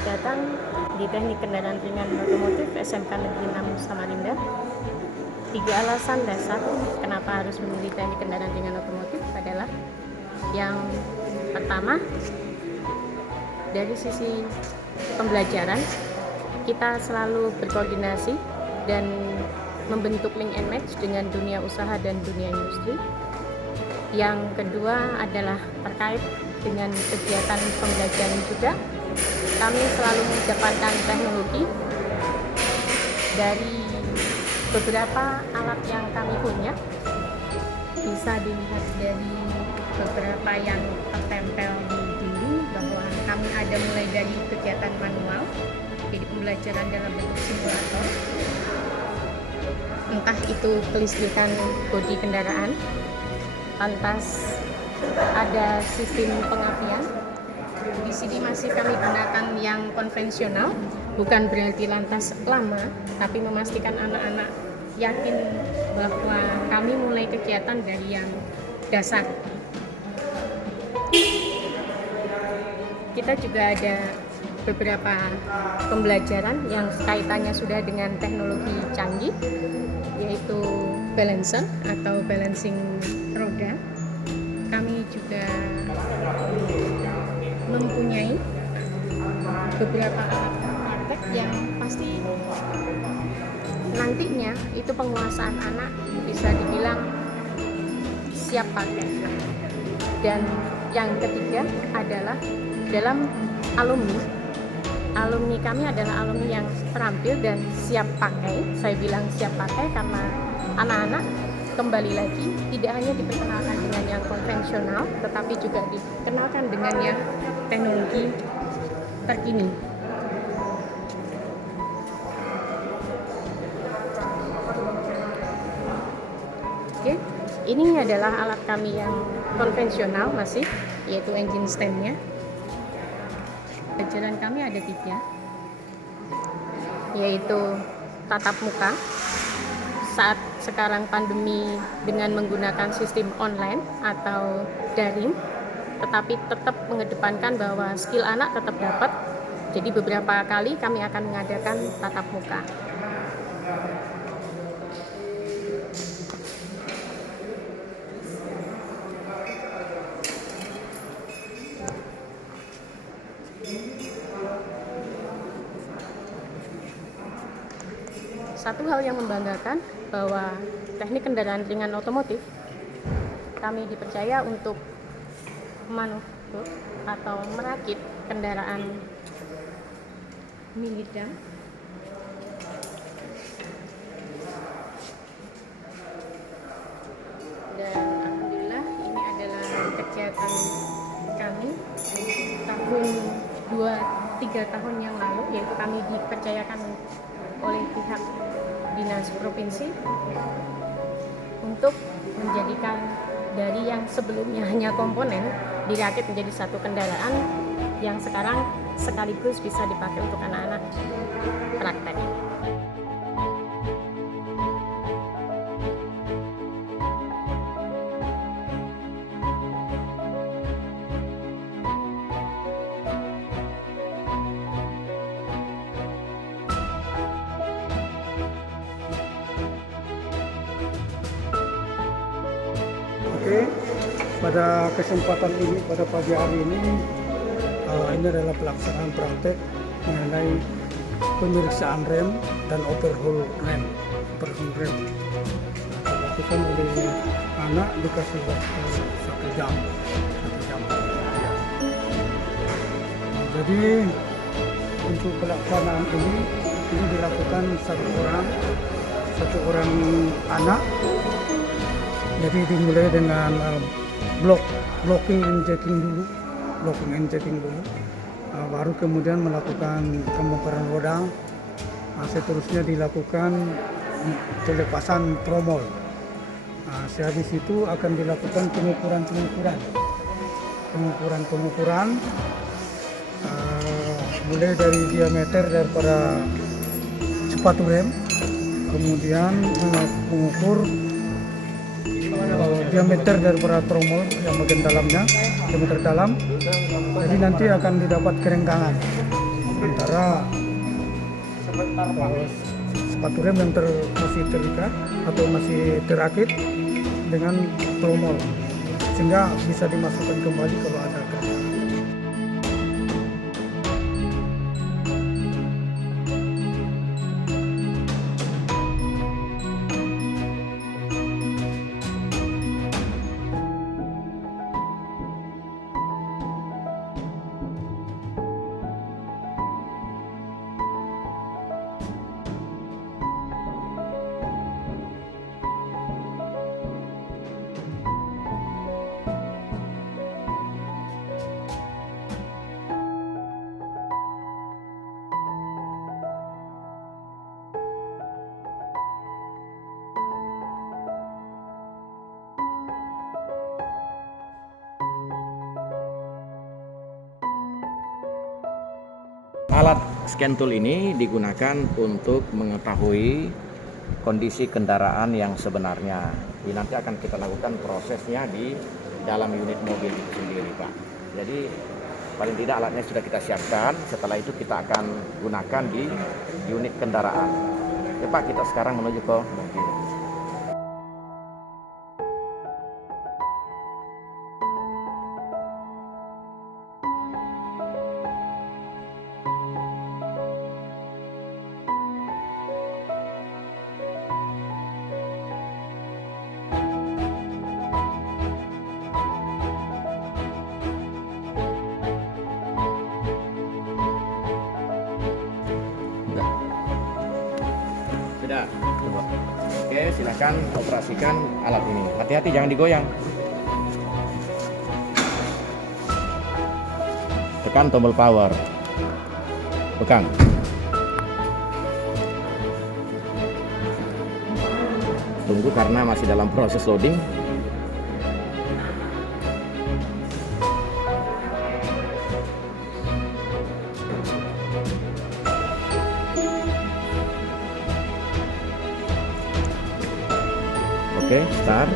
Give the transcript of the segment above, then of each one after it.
Selamat datang di Teknik Kendaraan Ringan Otomotif SMK Negeri 6 Samarinda. 3 alasan dasar kenapa harus memilih teknik kendaraan ringan otomotif adalah: yang pertama, dari sisi pembelajaran, kita selalu berkoordinasi dan membentuk link and match dengan dunia usaha dan dunia industri. Yang kedua adalah terkait dengan kegiatan pembelajaran juga. Kami selalu mengedepankan teknologi. Dari beberapa alat yang kami punya, bisa dilihat dari beberapa yang tertempel di dinding bahwa kami ada mulai dari kegiatan manual, jadi pembelajaran dalam bentuk simulator, entah itu kelistrikan bodi kendaraan, lantas ada sistem pengapian. Di sini masih kami gunakan yang konvensional, bukan berarti lantas lama, tapi memastikan anak-anak yakin bahwa kami mulai kegiatan dari yang dasar. Kita juga ada beberapa pembelajaran yang kaitannya sudah dengan teknologi canggih, yaitu balancer atau balancing roda. Kami juga mempunyai beberapa alat praktek yang pasti nantinya itu penguasaan anak bisa dibilang siap pakai. Dan yang ketiga adalah dalam alumni kami adalah alumni yang terampil dan siap pakai. Saya bilang siap pakai karena anak-anak kembali lagi tidak hanya diperkenalkan dengan yang konvensional, tetapi juga dikenalkan dengan yang teknologi terkini. Oke, ini adalah alat kami yang konvensional masih, yaitu engine stand-nya. Pelajaran kami ada 3, yaitu tatap muka. Saat sekarang pandemi dengan menggunakan sistem online atau daring, tetapi tetap mengedepankan bahwa skill anak tetap dapat. Jadi beberapa kali kami akan mengadakan tatap muka. Satu hal yang membanggakan bahwa teknik kendaraan ringan otomotif kami dipercaya untuk manufaktur atau merakit kendaraan militer. Dan alhamdulillah ini adalah kegiatan kami tahun 2-3 tahun yang lalu, yaitu kami dipercayakan oleh pihak dinas provinsi untuk menjadikan dari yang sebelumnya hanya komponen dirakit menjadi satu kendaraan yang sekarang sekaligus bisa dipakai untuk anak-anak praktek. Oke, pada kesempatan ini, pada pagi hari ini adalah pelaksanaan praktek mengenai pemeriksaan rem dan overhaul rem. Dilakukan oleh anak, dikasih waktu 1 jam. Jadi untuk pelaksanaan ini dilakukan satu orang anak. Jadi dimulai dengan blocking and checking dulu, baru kemudian melakukan pembongkaran roda. Seterusnya dilakukan pelepasan tromol. Sehabis itu akan dilakukan pengukuran, mulai dari diameter daripada sepatu rem, kemudian mengukur diameter daripada tromol yang bagian dalamnya, diameter dalam. Jadi nanti akan didapat kerenggangan. antara sepatu rem yang masih terikat atau masih terakit dengan tromol, sehingga bisa dimasukkan kembali kalau ada kendala. Alat scan tool ini digunakan untuk mengetahui kondisi kendaraan yang sebenarnya. Jadi nanti akan kita lakukan prosesnya di dalam unit mobil itu sendiri, Pak. Jadi paling tidak alatnya sudah kita siapkan. Setelah itu kita akan gunakan di unit kendaraan. Ya Pak, kita sekarang menuju ke mobil. Sudah. Oke, silakan operasikan alat ini. Hati-hati jangan digoyang. Tekan tombol power. Pegang. Tunggu karena masih dalam proses loading. Oke, start.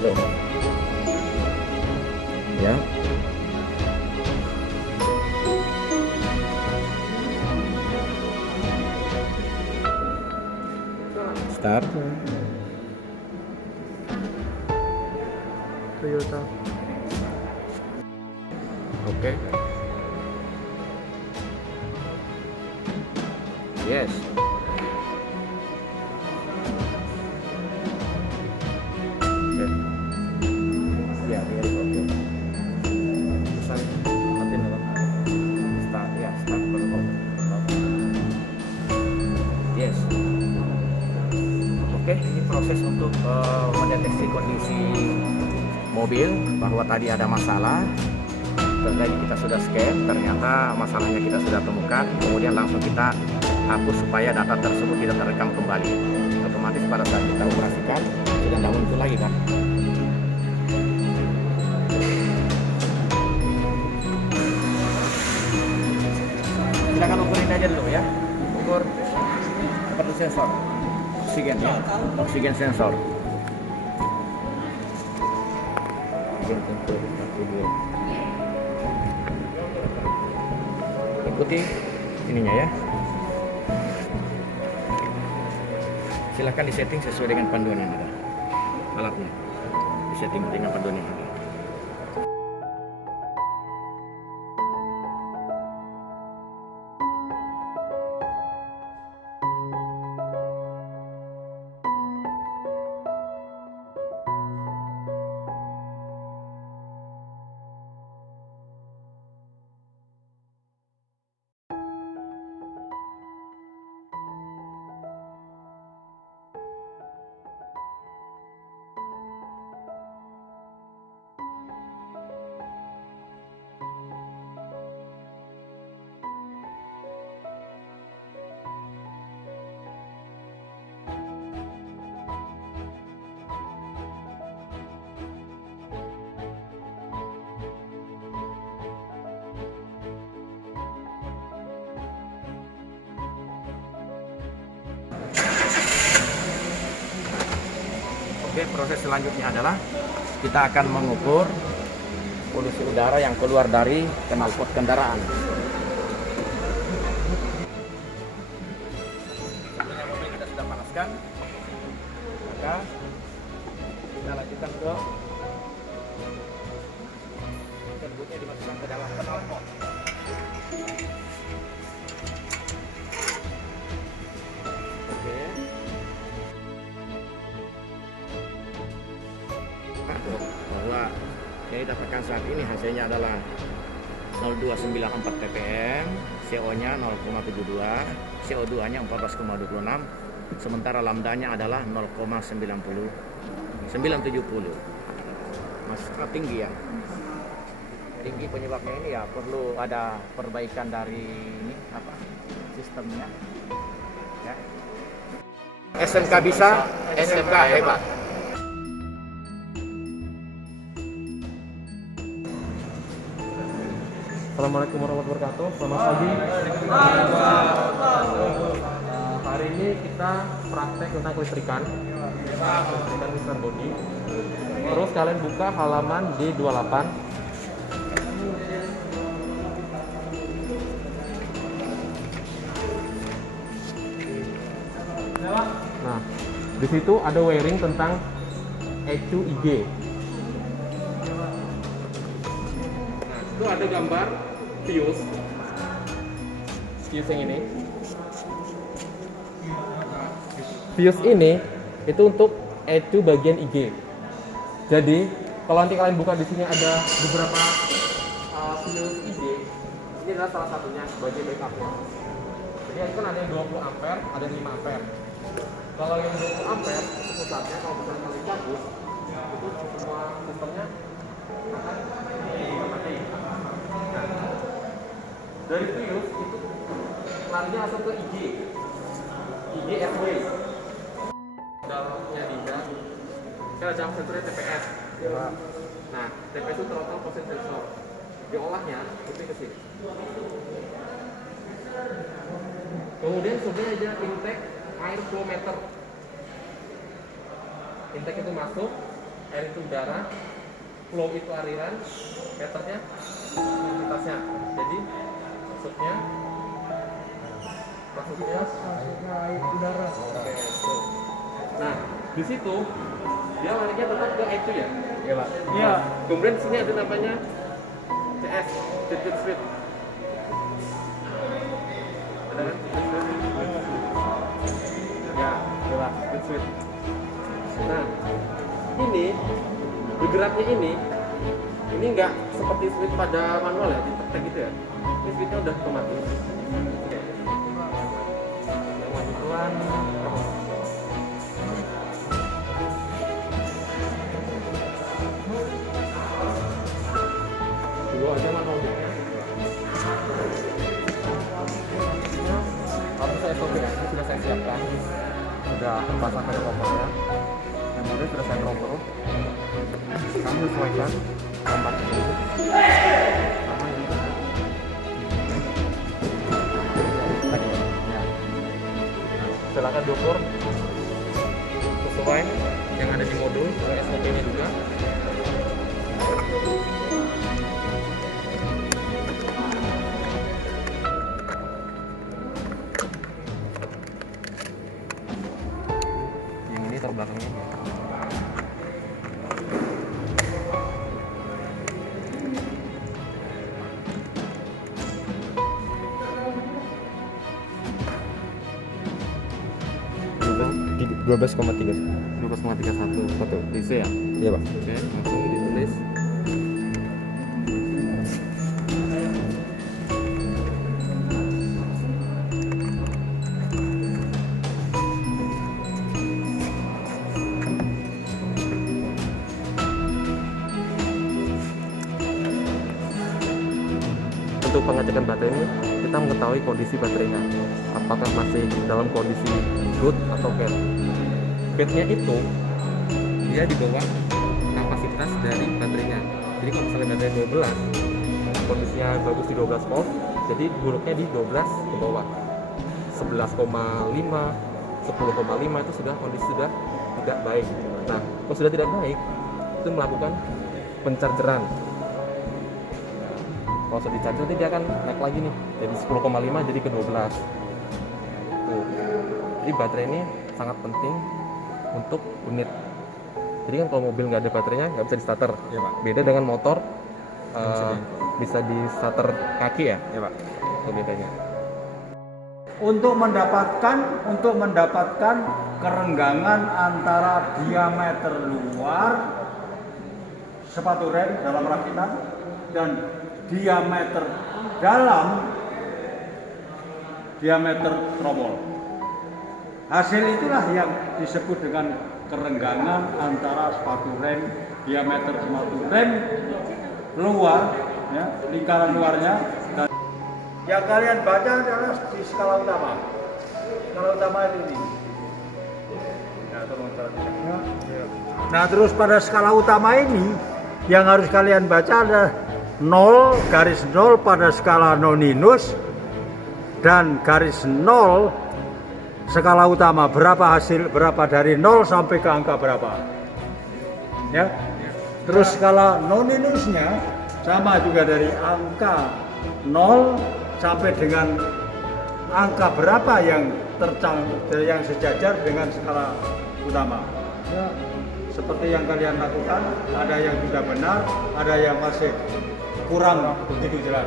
Loh. Ya. Start. Toyota. Oke. Yes. Ya, dia oke. Start. Matiin dulu. Start ya, start dulu. Yes. Oke, ini proses untuk mendeteksi kondisi mobil bahwa tadi ada masalah. Terjadi kita sudah scan, ternyata masalahnya kita sudah temukan, kemudian langsung kita hapus supaya data tersebut tidak terekam kembali. Otomatis pada saat kita operasikan sudah tidak muncul lagi kan. Silakan ukurin aja dulu ya, ukur seperti sensor oksigen ya, oksigen sensor. Ikuti ininya ya. Silahkan disetting sesuai dengan panduan yang ada. Alatnya disetting dengan panduan yang ada. Oke, proses selanjutnya adalah kita akan mengukur polusi udara yang keluar dari knalpot kendaraan. Sebelumnya mobil kita sudah panaskan, maka kita lanjutkan ke serbuknya dimasukkan ke dalam knalpot. Oke. Bahwa yang didapatkan saat ini hasilnya adalah 0294 ppm, CO-nya 0,72, CO2-nya 14,26, sementara lambdanya adalah 0,970. Masih sangat tinggi ya. Tinggi penyebabnya ini ya perlu ada perbaikan dari ini sistemnya. Ya. SMK bisa, SMK hebat. Assalamualaikum warahmatullahi wabarakatuh. Selamat pagi. Hari ini kita praktek tentang kelistrikan Mr. Body. Terus kalian buka halaman D28. Nah, di situ ada wiring tentang ECU IG. Itu ada gambar fuse yang ini. Fuse ini itu untuk ECU bagian IG. Jadi kalau nanti kalian buka di sini ada beberapa fuse IG, ini adalah salah satunya sebagai backupnya. Jadi kan ada yang 20 ampere, ada yang 5 ampere. Kalau yang 20 ampere itu pusatnya kalau misalnya kalian cabut, itu semua sistemnya akan mati. Dari fuse itu larinya langsung ke IG airway. Dalamnya tidak. Kita ada jump sensornya TPS. Nah, TPS itu throttle position sensor. Diolahnya itu ke sini. Kemudian sebenarnya ada intake air flow meter. Intake itu masuk, air itu udara, flow itu aliran, meternya intensitasnya. Jadi masuknya air udara. Oke, so. Nah, di situ dia larinya tetap ke ECU ya? Iya, Pak. Iya. Kemudian di sini ada namanya CS, circuit switch. Ada kan? Ya, itulah circuit switch. Nah, ini bergeraknya ini nggak seperti switch pada manual ya, ditetek gitu ya. Ini switchnya udah otomatis. Oke. Yang maju pelan. Dulu aja manualnya. Kalau saya SOP ya, ini sudah saya siapkan. Sudah terpasang pada kompornya. Kemudian sudah saya terobos. Kamu sesuaikan gambar ini. Silakan diukur sesuai yang ada di modul SOP nya juga. Yang ini terbelakangnya. Dua 12,31 satu DC ya? Iya, Pak. Oke, langsung ditulis. Untuk pengecekan baterai ini, kita mengetahui kondisi baterainya, apakah masih dalam kondisi good atau bad. Bednya itu dia di bawah kapasitas dari baterainya. Jadi kalau misalnya baterai 12, kondisinya bagus di 12 volt, jadi buruknya di 12 ke bawah. 11,5, 10,5 itu sudah kondisi sudah tidak baik. Nah, kalau sudah tidak baik, itu melakukan pencargeran. Kalau sudah di charge nanti dia akan naik lagi nih dari 10,5 jadi ke 12. Tuh. Jadi baterai ini sangat penting untuk unit. Jadi kan kalau mobil nggak ada baterainya nggak bisa di starter. Iya, Pak. Beda dengan motor bisa di starter kaki ya. Ya, Pak. Itu bedanya. Untuk mendapatkan kerenggangan antara diameter luar sepatu rem dalam rakitan dan diameter dalam diameter tromol. Hasil itulah yang disebut dengan kerenggangan antara sepatu rem, diameter sepatu rem luar, ya, lingkaran luarnya, dan yang kalian baca adalah di skala utama. Skala utama ini. Nah, terus pada skala utama ini yang harus kalian baca adalah 0, garis 0 pada skala non-minus, dan garis 0 skala utama. Berapa hasil, berapa dari 0 sampai ke angka berapa. Ya. Terus skala non-minusnya sama juga dari angka 0 sampai dengan angka berapa yang yang sejajar dengan skala utama. Ya, seperti yang kalian lakukan, ada yang sudah benar, ada yang masih kurang begitu jelas.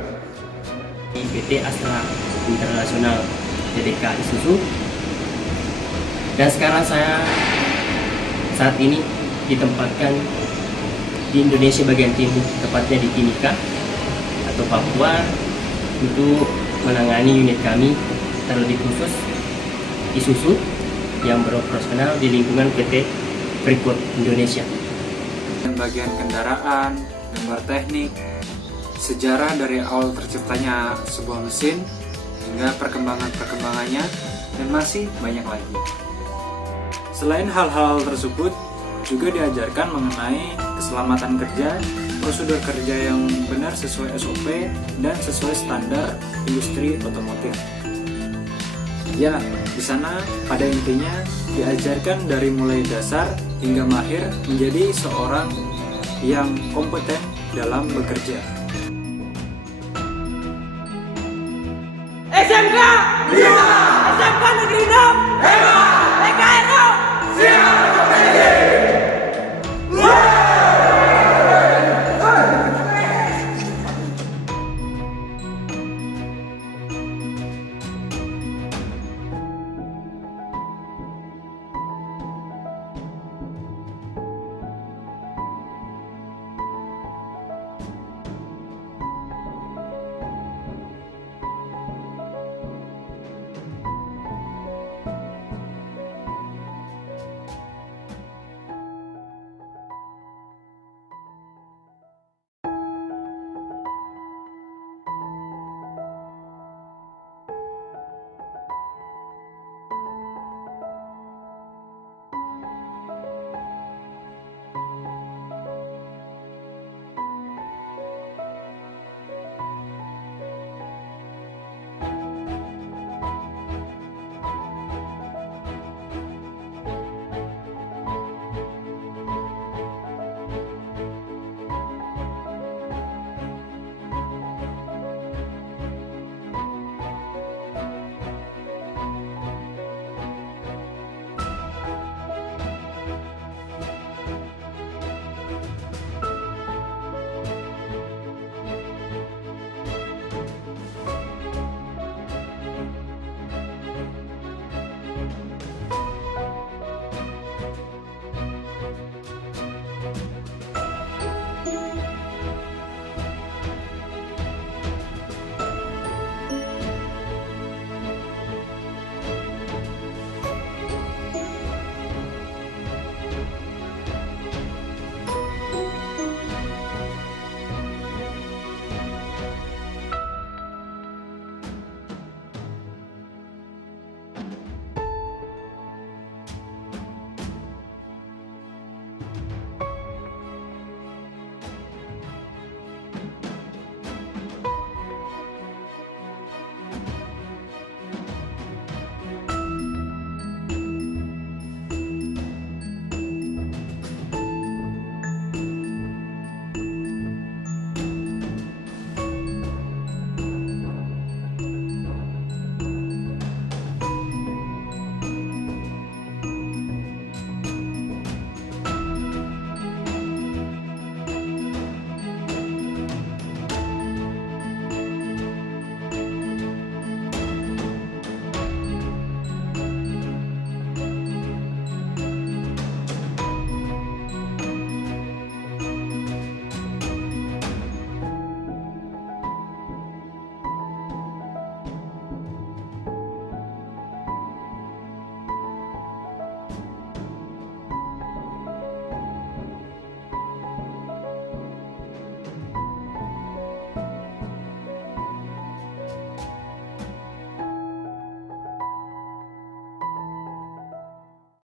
PT Astra Internasional TBK Isuzu, dan sekarang saya saat ini ditempatkan di Indonesia bagian timur, tepatnya di Timika atau Papua, untuk menangani unit kami, terlebih khusus Isuzu yang beroperasional di lingkungan PT Freeport Indonesia. Bagian kendaraan, gambar teknik, sejarah dari awal terciptanya sebuah mesin hingga perkembangannya, dan masih banyak lagi. Selain hal-hal tersebut, juga diajarkan mengenai keselamatan kerja, prosedur kerja yang benar sesuai SOP dan sesuai standar industri otomotif. Ya, di sana pada intinya diajarkan dari mulai dasar hingga mahir menjadi seorang yang kompeten dalam bekerja. SMK! SMK Negeri 6!